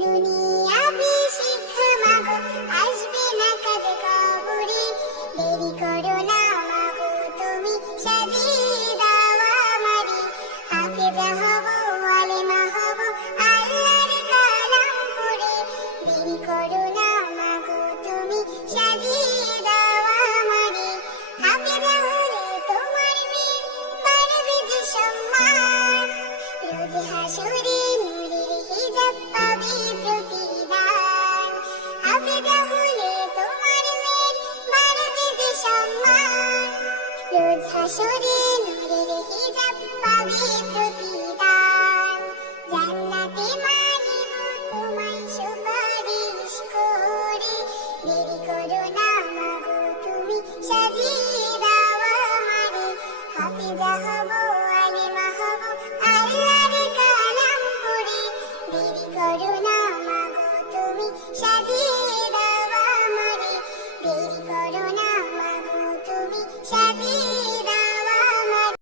দুনিয়া শিক্ষা মাগো, আসবে না কাজ কবরে। দেরি করো না, মাগো, তুমি সাজিয়ে দাও আমারে। হাফেজা হব আলেমা হব, আল্লাহর কালাম পড়ে। দেরি করো না, মাগো, তুমি সাজিয়ে দাও আমারে। হাফেজা হলে তোমার মেয়ের বাড়বে যে সম্মান। রোজ হাসুরে নূরের হিজাব পাবে প্রতিদান। হাফেজা হলে তোমার মেয়ের বাড়বে যে সম্মান, রোজ হাসুরে নূরের হিজাব পাবে প্রতিদান। জান্নাতে মানিব তোমায় সুপারিশ করে, দেরি করো না মাগো, তুমি সাজিয়ে দাও আমারে। হাফিজা হব কালাম পড়ে দেরি করো না মাগো তুমি সাজিয়ে